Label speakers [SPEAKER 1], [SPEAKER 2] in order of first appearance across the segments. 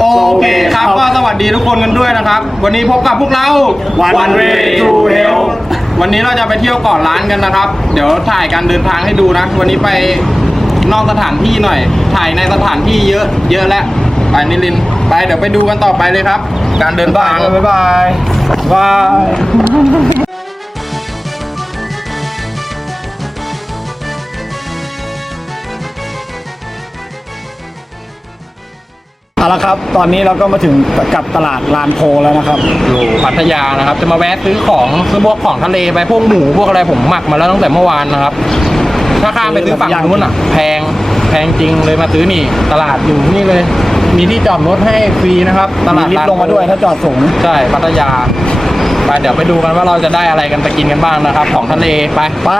[SPEAKER 1] โอเคครับก็สวัสดีทุกคนกันด้วยนะครับ วันนี้พบกับพวกเรา
[SPEAKER 2] One Way to Hell
[SPEAKER 1] วันนี้เราจะไปเที่ยวเก่อนร้านกันนะครับ เดี๋ยวถ่ายการเดินทางให้ดูนะ วันนี้ไปนอกสถานที่หน่อย ถ่ายในสถานที่เยอะ เยอะแล้วไปนิลินทร์ไปเดี๋ยวไปดูกันต่อไปเลยครับ การเดินทาง
[SPEAKER 2] บ๊ายบายบาย เอาละครับ ตอนนี้เราก็มาถึงกับตลาดลานโพแล้วนะครับ
[SPEAKER 1] อยู่พัทยานะครับ จะมาแวะซื้อของซื้อพวกของทะเลไปพวกหมูพวกอะไรผมหมักมาแล้วตั้งแต่เมื่อวานนะครับ ถ้าข้ามไปซื้อฝั่งนู้นอะ แพงแพงจริงเลยมาซื้อนี่ ตลาดอยู่นี่เลย มีที่จอดรถให้ฟรีนะครับต
[SPEAKER 2] มี
[SPEAKER 1] ลาด
[SPEAKER 2] ลิฟต์ลงมาด้วยถ้าจอดสูง
[SPEAKER 1] ใช่พัทยาไปเดี๋ยวไปดูกันว่าเราจะได้อะไรกันไปกินกันบ้างนะครับ ของทะเลไป
[SPEAKER 2] ไป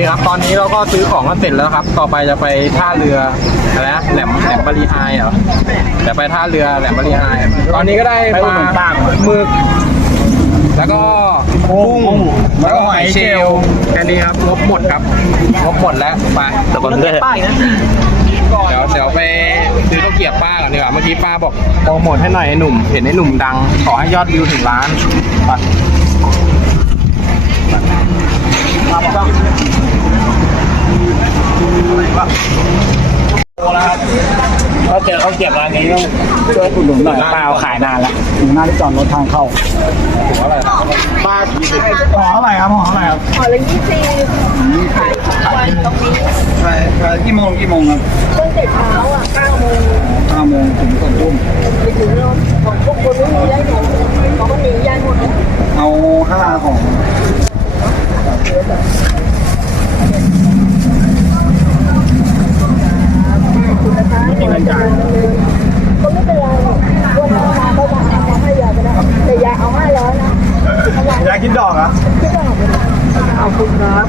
[SPEAKER 1] คครับ ตอนนี้เราก็ซื้อของกันเสร็จแล้วครับ ต่อไปจะไปท่าเรืออะไรนะแหลมแหลมบารีไฮเหรอเดี๋ยวไปท่าเรือแหลมบารีไฮตอนนี้ก็ได้
[SPEAKER 3] ไปอุด
[SPEAKER 1] มา
[SPEAKER 3] หนุนป้า
[SPEAKER 1] หมึกแล้วก็กุ้งแล้วก็หอยเชลล์แค่นี้ครับงบหมดครับงบหมดแล้วไป
[SPEAKER 4] สปอนเซอร์
[SPEAKER 1] เดี๋ยวเดี๋ยวไปซื้อข้าวเกรียบป้าก่อนดีกว่าเมื่อกี้ป้าบอกโปรโมทให้หน่อยไอ้หนุ่ม เห็นไอ้หนุ่มดัง ขอให้ยอดวิวถึงล้านไป
[SPEAKER 3] ก็ เจอเขาเก็บร้านนี้ต้องช่วยอุดหนุนหน่อยป้าเอาขายนานแล้วถึงหน้าที่จอดรถทางเข้า
[SPEAKER 1] ถึงอะไรนะ
[SPEAKER 3] ป้าห่อเท่าไหร่ครับห่อเท่าไหร่ครับ
[SPEAKER 2] ขอละยี่สิบขายทุกวันตรงนี้
[SPEAKER 3] ขายขายกี่โมงกี่โมงครับ
[SPEAKER 2] ตั้งแต่เช้าอะเก้าโมง
[SPEAKER 3] ห้าโมงถึงสองทุ่ม
[SPEAKER 2] ไปถึงรถของพวกคนไม่มีได้หนูเขาก็หนียายหมดเลย
[SPEAKER 3] เอาห้าห่อ
[SPEAKER 2] นะคะเห็นจ่ายก็ไม่เป็นไรวันนี้มาก็มาเอาให้ยายก็ได้แต่ยายเอาห้าร้อยนะ
[SPEAKER 3] อยากกินดอกเหรอะ
[SPEAKER 2] ที่ก็ขอบคุณครับ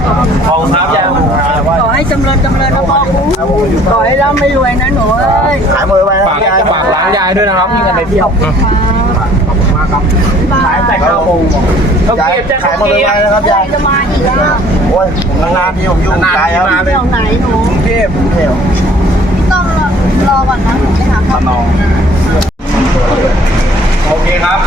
[SPEAKER 3] ขอบคุณครับยายว่า
[SPEAKER 2] ขอให้จำเริญจำเริญนะพ่อ ขอให้ร่ำไม่รวยนะหนูเอ้ย
[SPEAKER 3] ขายหมดไปนะ
[SPEAKER 1] ฝาก
[SPEAKER 3] ยาย
[SPEAKER 1] ฝากร้านยายด้วยนะครับมีเงินไปเที่ยว
[SPEAKER 3] ขายแต่เก้าโมงยายขายหมดไปนะครับยาย
[SPEAKER 2] จะมาอีกอะ
[SPEAKER 3] โอ้ยผมนานๆที่ผมอยู่
[SPEAKER 1] นาน
[SPEAKER 3] ไกล
[SPEAKER 1] ๆ
[SPEAKER 3] ครับ
[SPEAKER 1] มาเลย
[SPEAKER 2] เที่ยวไหนหนู
[SPEAKER 3] กรุงเทพกรุงเทพ
[SPEAKER 2] พี่ต้องรอก่อนนะหนูไปหาข้าว
[SPEAKER 3] นอง
[SPEAKER 1] โอเคครับ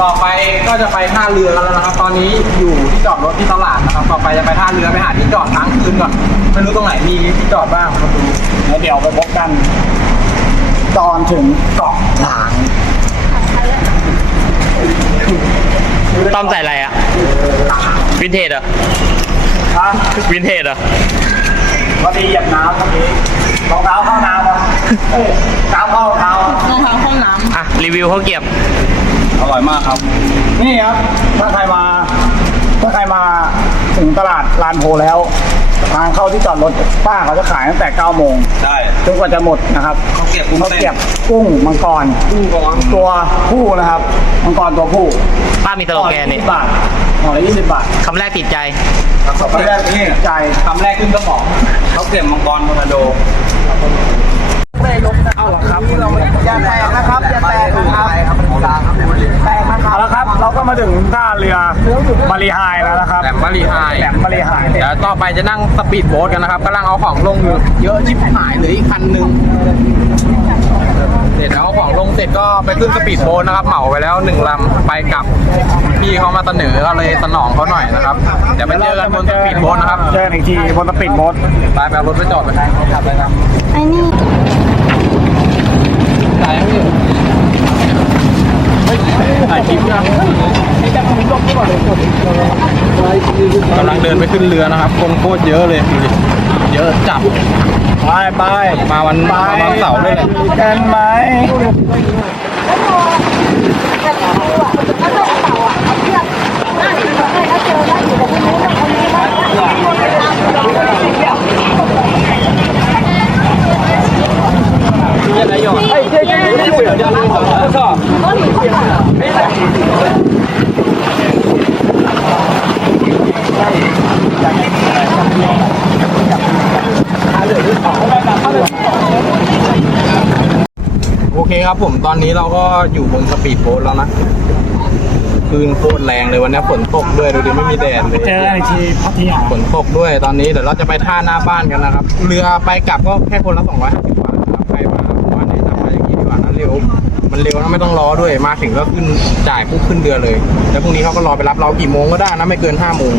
[SPEAKER 1] ต่อไปก็จะไปท่าเรือกันแล้วนะครับ ตอนนี้อยู่ที่จอดรถที่ตลาดนะครับ ต่อไปจะไปท่าเรือไปหาที่จอดค้างคืนก่อนไม่รู้ตรงไหนมีที่จอดบ้างมาดู
[SPEAKER 3] แล้วเดี๋ยวไปพบกัน ตอนถึงเกาะหลาง
[SPEAKER 4] ต้อมใส่อะไรอะ วินเทจเหรอ
[SPEAKER 3] ฮะ
[SPEAKER 4] วินเทจเหรอ
[SPEAKER 3] พอดีเหยียบน้ำเมื่อกี้รองเท้าเข้าน้ำครับเอ้ยน้ำเข้ารองเท้า
[SPEAKER 4] อะรีวิวเขาวเก็บ
[SPEAKER 3] อร่อยมากครับ นี่ครับ ถ้าใครมา ถ้าใครมาถึงตลาดลานโพแล้ว ทางเข้าที่จอดรถป้าเขาจะขายตั้งแต่9โมง
[SPEAKER 1] ได้
[SPEAKER 3] จนกว่าจะหมดนะครับ
[SPEAKER 1] เขาเก็บกุ้ง
[SPEAKER 3] เขา
[SPEAKER 1] เต้น
[SPEAKER 3] เก็บกุ้งมังกร
[SPEAKER 1] กุ้งกอง
[SPEAKER 3] ตัวผู้นะครับ มังกรตัวผู้
[SPEAKER 4] ป้ามีสโลแกนนี่
[SPEAKER 3] ห่อละ20บาทห่อละ20บาท
[SPEAKER 4] คำแรกติดใจ
[SPEAKER 3] คำแรกนี่ใจ
[SPEAKER 1] คำแรกขึ้นสมองเขาเก็บมังกรทอร์นาโด
[SPEAKER 3] มาถึงท่าเรือมารีไฮแล้วนะครับ
[SPEAKER 1] แหลมบารีไฮ
[SPEAKER 3] แหลมมารีไฮ
[SPEAKER 1] เดี๋ยวต่อไปจะนั่งสปีดโบ๊ทกันนะครับกำลังเอาของลงอยู่เยอะชิบหายเหลืออีกคันหนึ่งเสร็จแล้วเอาของลงเสร็จก็ไปขึ้นสปีดโบ๊ทนะครับเหมาไปแล้วหนึ่งลำไปกลับพี่เขามาเสนอก็เลยสนองเขาหน่อยนะครับเดี๋ยวไปเจอกันบนสปีดโบ๊ทนะครับ
[SPEAKER 3] เจอกันอีกทีบนสปีดโบ๊ท
[SPEAKER 1] ไปไปเอารถไปจอดไปขับไปครับ
[SPEAKER 2] ไอ้นี่
[SPEAKER 1] ถ่ายพี่ถ่ายคลิปยัง กำลังเดินไปขึ้นเรือนะครับ คนโคตรเยอะเลยดูดิเยอะจับ
[SPEAKER 3] ไปไป
[SPEAKER 1] มาวันมาวันเสาร์เลยแหละ
[SPEAKER 3] กันไหม
[SPEAKER 1] คครับผมตอนนี้เราก็อยู่บนสปีดโบ๊ทแล้วนะคลื่นโคตรแรงเลยวันนี้ฝนตกด้วยดูดิไม่มีแดดเลย
[SPEAKER 3] เจอกันอีกทีพัทยา
[SPEAKER 1] ฝนตกด้วยตอนนี้เดี๋ยวเราจะไปท่าหน้าบ้านกันนะครับ เรือไปกลับก็แค่คนละ250บาทนะครับใครมาผมว่าแนะนำมาอย่างนี้ดีกว่านะเร็ว มันเร็วนะไม่ต้องรอด้วยมาถึงก็ขึ้นจ่ายปุ๊บขึ้นเรือเลย แล้วพรุ่งนี้เขาก็รอไปรับเรากี่โมงก็ได้นะไม่เกิน5โมง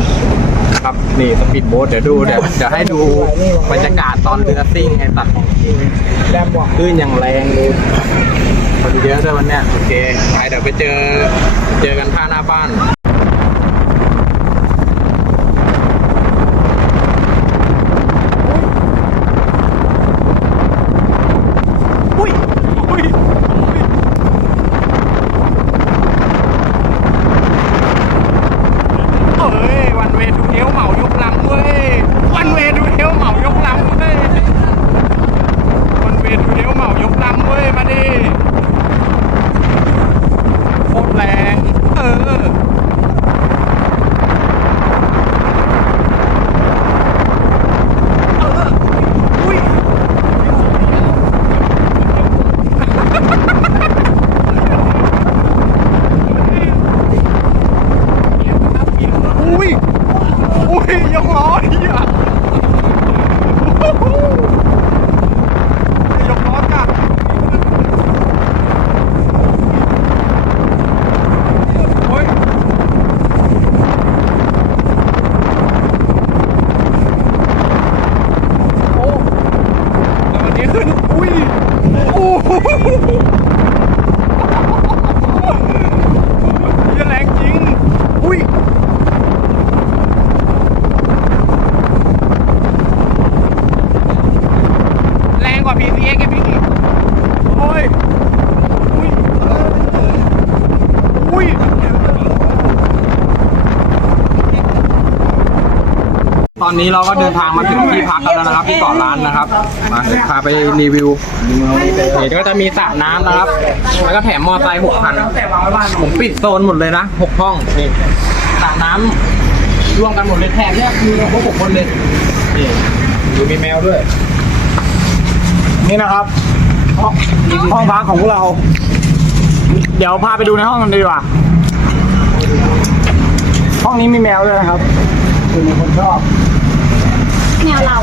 [SPEAKER 1] ครับ นี่สปีดโบ๊ทเดี๋ยวดูเดี๋ยวเดี๋ยวให้ดูบรรยากาศตอนเรือซิ่งไงตัดของจริง
[SPEAKER 3] แรมบอก
[SPEAKER 1] คลื่นอย่างแรงเลยคนเยอะด้วยวันเนี้ยโอเคไปเดี๋ยวไปเจอเจอกันท่าหน้าบ้าน 呼呼呼呼 อนนี้เราก็เดินทางมาถึงที่พักกันแล้วนะครับที่เกาะล้านนะครับ มาเดี๋ยวพาไปรีวิวนี่ก็จะมีสระน้ำนะครับ แล้วก็แถมมอไซค์หกคันผมปิดโซนหมดเลยนะหกห้องนี่สระน้ำรวมกันหมดเลยแถมเนี่ยคือพวกผมคนเลยนี่ดูมีแมวด้วย
[SPEAKER 3] นี่นะครับห้องห้องพักของพวกเรา เดี๋ยวพาไปดูในห้องกันดีกว่า ห้องนี้มีแมวด้วยนะครับคือมีคนชอบ
[SPEAKER 2] แนวเรา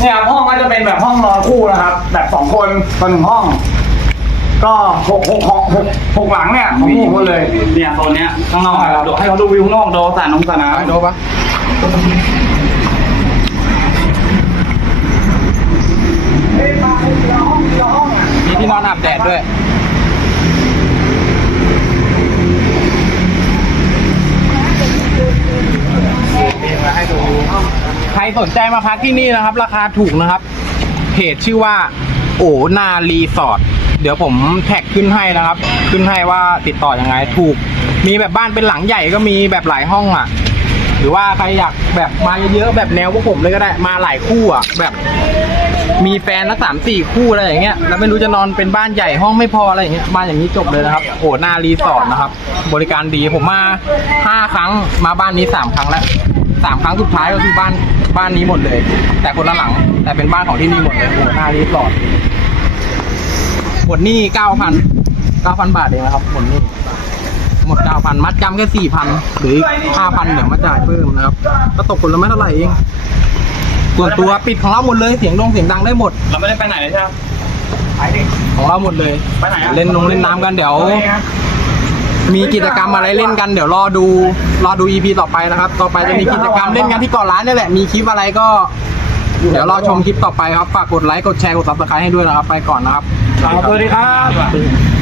[SPEAKER 3] เนี่ยครับห้องก็จะเป็นแบบห้องนอนคู่นะครับ แบบสองคนต่อหนึ่งห้อง ก็หกหกหกหกหกหลังเนี่ยของผู้หมดเลย
[SPEAKER 5] เนี่ยโซนเนี้ยข้างนอกครับเดี๋ยวให้เขาดูวิวข้างนอกโดสระน้ำสระน้
[SPEAKER 1] ไปดูปะมีที่นอนอาบแดดด้วย ใคร สนใจมาพักที่นี่นะครับ ราคาถูกนะครับเพจชื่อว่า โอนารีสอร์ทเดี๋ยวผมแท็กขึ้นให้นะครับ ขึ้นให้ว่าติดต่อยังไงถูก มีแบบบ้านเป็นหลังใหญ่ก็มีแบบหลายห้องอะ หรือว่าใครอยากแบบมาเยอะๆแบบแนวพวกผมเลยก็ได้มาหลายคู่อะแบบ มีแฟนละสามสี่คู่อะไรอย่างเงี้ยแล้วไม่รู้จะนอนเป็นบ้านใหญ่ห้องไม่พออะไรอย่างเงี้ยมาอย่างนี้จบเลยนะครับโอ้หน้ารีสอร์ทนะครับ บริการดีผมมาห้าครั้งมาบ้านนี้สามครั้งแล้วสามครั้งสุดท้ายก็คือบ้าน บ้านนี้หมดเลย แต่คนละหลัง แต่เป็นบ้านของที่นี่หมดเลยโอ้หน้ารีสอร์ทหมดหนี้เก้าพันเก้าพันบาทเองนะครับหมดหนี้หมดเก้าพันมัดจำแค่สี่พันหรือห้าพันเดี๋ยวมาจ่ายเพิ่มนะครับก็ตกคนละไม่เท่าไหร่เองส่วนตัวปิดของเราหมดเลยเสียงดงเสียงดังได้หมดำ
[SPEAKER 5] เราไม่ได้ไปไหนเลยใช่ไหม
[SPEAKER 1] ของเราหมดเลย
[SPEAKER 5] ไปไหนอะ
[SPEAKER 1] เล่นนงเล่นน้ำกันเดี๋ยว มีกิจกรรมอะไรเล่นกันเดี๋ยวรอดูรอดู EP ต่อไปนะครับ ต่อไปจะมีกิจกรรมเล่นกันที่เกาะล้านนี่แหละมีคลิปอะไรก็ เดี๋ยวรอชมคลิปต่อไปครับฝากกดไลค์กดแชร์กดซับสไครต์ให้ด้วยนะครับ ไปก่อนนะครับ
[SPEAKER 3] สวัสดีครับ